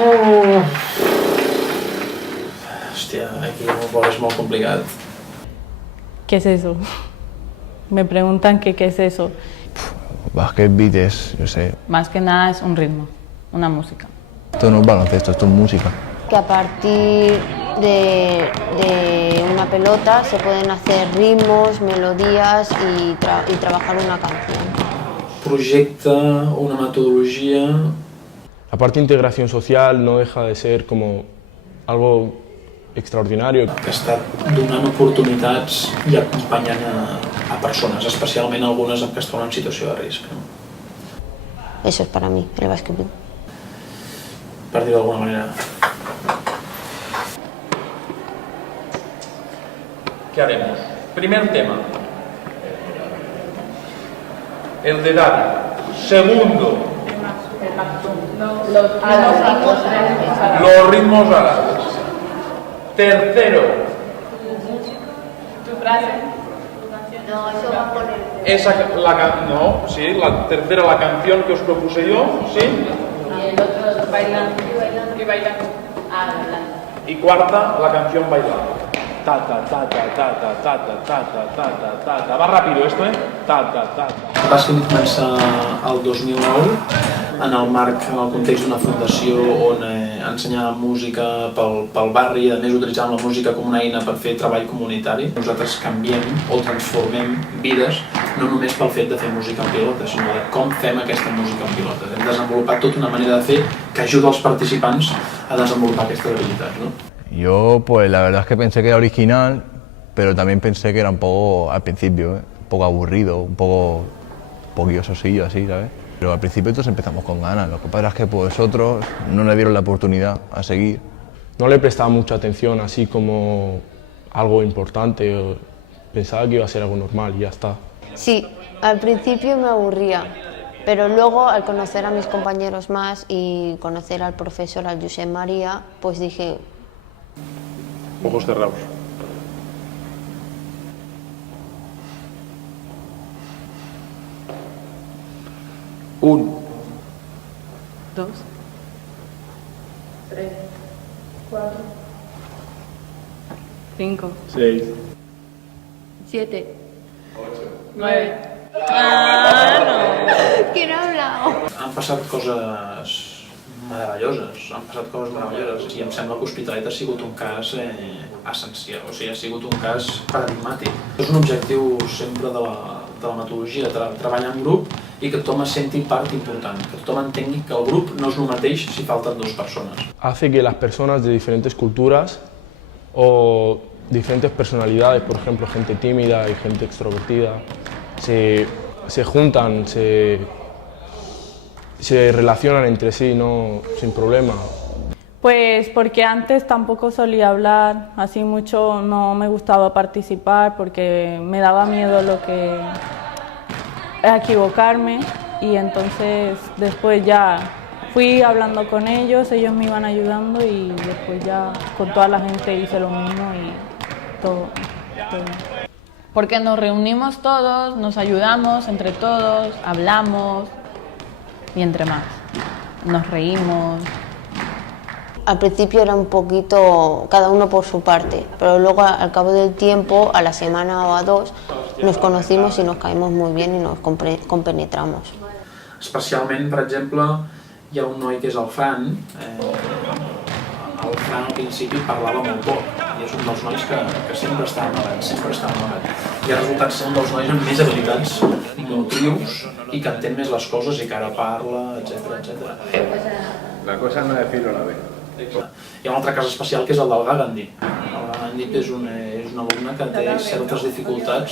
Oh. Hòstia, aquí és molt complicat. ¿Qué es eso? Me preguntan que qué es eso. Basket beat es, yo sé. Más que nada es un ritmo, una música. Esto no es baloncesto, esto es música. Que a partir de una pelota se pueden hacer ritmos, melodías y trabajar una canción. Projecte, una metodologia... La parte de integración social no deja de ser como algo extraordinario. Que està donant oportunitats i acompanyant a persones, especialment algunes que es troben en situació de risc. Eso es para mí, el básquetbol. Per dir-ho d'alguna manera. ¿Qué haremos? Primer tema. El de Dani. Segundo. Los ritmos árabes. Tercero. ¿Tu frase? No, eso va a poner... La tercera, la canción que os propuse yo, ¿sí? Y el otro bailando. ¿Qué bailando? Ah, bailando. Y cuarta, la canción bailando. Ta ta ta ta ta ta ta ta ta ta ta ta ta. Va rápido esto, ta ta ta ta. El bàsquet comença el 2009 en el marc, en el context d'una fundació on ensenyàvem música pel barri i a més utilitzàvem la música com una eina per fer treball comunitari. Nosaltres canviem o transformem vides no només pel fet de fer música en pilota, sinó de com fem aquesta música en pilota. Hem desenvolupat tota una manera de fer que ajuda els participants a desenvolupar aquestes habilitats, no? Yo, pues la verdad es que pensé que era original, pero también pensé que era un poco, al principio, un poco aburrido, un poco sosillo así, ¿sabes? Pero al principio todos empezamos con ganas, lo que pasa es que pues otros no le dieron la oportunidad a seguir. No le prestaba mucha atención así como algo importante, pensaba que iba a ser algo normal y ya está. Sí, al principio me aburría, pero luego al conocer a mis compañeros más y conocer al profesor, al Josep María, pues dije... Ojos cerrados. Un. 2, 3, 4, 5, 6. 7, 9. ¿Quién ha hablado? Han passat coses meravelloses, i em sembla que Hospitalet ha sigut un cas essencial, o sigui, ha sigut un cas paradigmàtic. És un objectiu sempre de la metodologia, de treballar en grup i que tothom es senti part important, que tothom entengui que el grup no és el mateix si falten dues persones. Hace que las personas de diferentes culturas o diferentes personalidades, por ejemplo, gente tímida y gente extrovertida, se juntan, se relacionan entre sí, no, sin problema. Pues porque antes tampoco solía hablar así mucho, no me gustaba participar porque me daba miedo a equivocarme, y entonces después ya fui hablando con ellos me iban ayudando y después ya con toda la gente hice lo mismo y todo. Porque nos reunimos todos, nos ayudamos entre todos, hablamos y entre más, nos reímos. Al principio era un poquito cada uno por su parte, pero luego al cabo del tiempo, a la semana o a dos, nos conocimos y nos caímos muy bien y nos compenetramos. Especialment, per exemple, hi ha un noi que és el Fran. El Fran al principi parlava molt poc i és un dels nois que sempre està amagat, i ha resultat ser un dels nois amb més habilitats motrius i que entén més les coses i que ara parla, etc. La cosa no es decirlo a la vez. Hi ha un altre cas especial que és el del Gagandip. El Gagandip és un alumne que té certes dificultats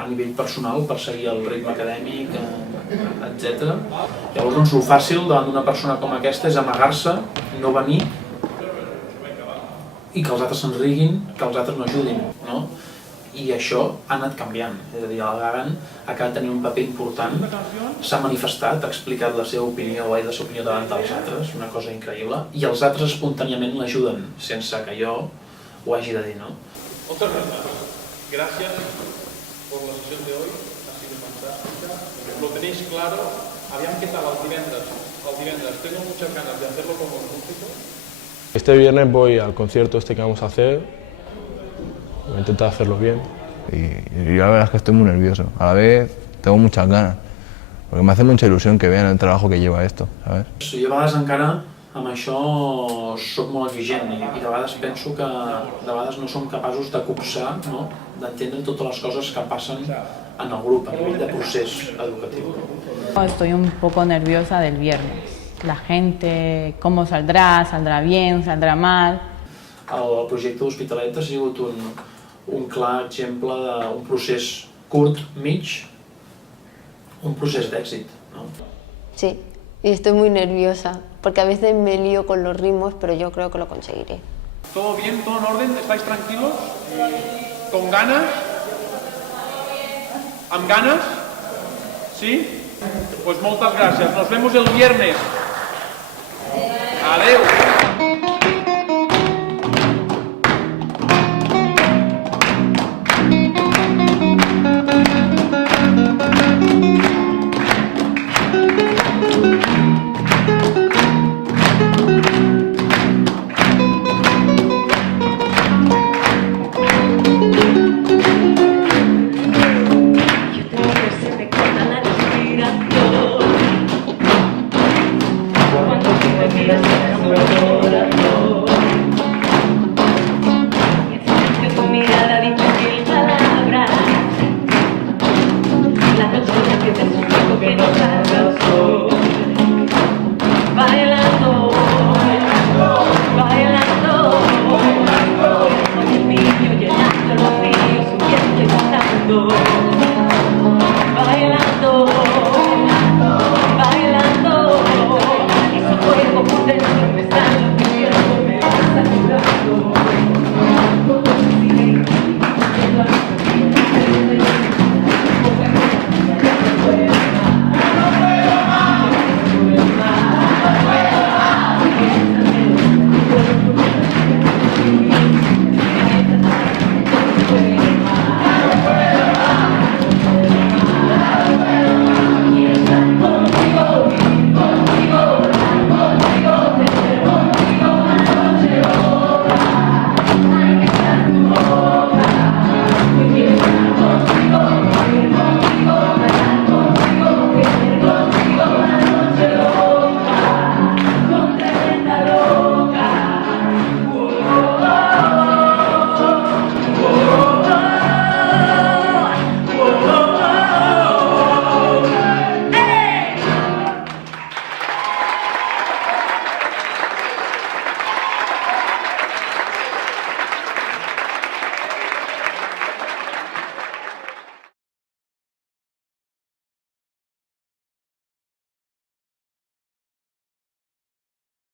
a nivell personal per seguir el ritme acadèmic, etc. Llavors, doncs, el fàcil davant d'una persona com aquesta és amagar-se, no venir i que els altres se'n riguin, que els altres no ajudin, no? I això ha anat canviant, és a dir, el Gagan ha acabat tenint un paper important, s'ha manifestat, ha explicat la seva opinió davant dels altres, una cosa increïble, i els altres espontàniament l'ajuden, sense que jo ho hagi de dir, no? Moltes gràcies por la sesión de hoy, ha sido fantástica, lo tenéis claro. Aviam què tal el divendres. Tengo muchas ganas de hacerlo con los músicos. Este viernes voy al concierto este que vamos a hacer. Voy a intentar hacerlo bien. Y yo la verdad es que estoy muy nervioso. A la vez tengo muchas ganas. Porque me hace mucha ilusión que vean el trabajo que lleva esto, ¿sabes? Jo a vegades encara amb això soc molt exigent i de vegades penso que de vegades no som capaços de copsar, no? D'entendre totes les coses que passen en el grup, a nivell de procés educatiu. Estoy un poco nerviosa del viernes. La gente, cómo saldrá, saldrá bien, saldrá mal. El projecte Hospitalet ha sigut un clar exemple d'un procés curt, mig, un procés d'èxit, no? Sí, y estoy muy nerviosa, porque a veces me lío con los ritmos, pero yo creo que lo conseguiré. ¿Todo bien? ¿Todo en orden? ¿Estáis tranquilos? ¿Con ganas? ¿Amb ganas? ¿Sí? Pues moltes gràcies. Nos vemos el viernes. Adeu.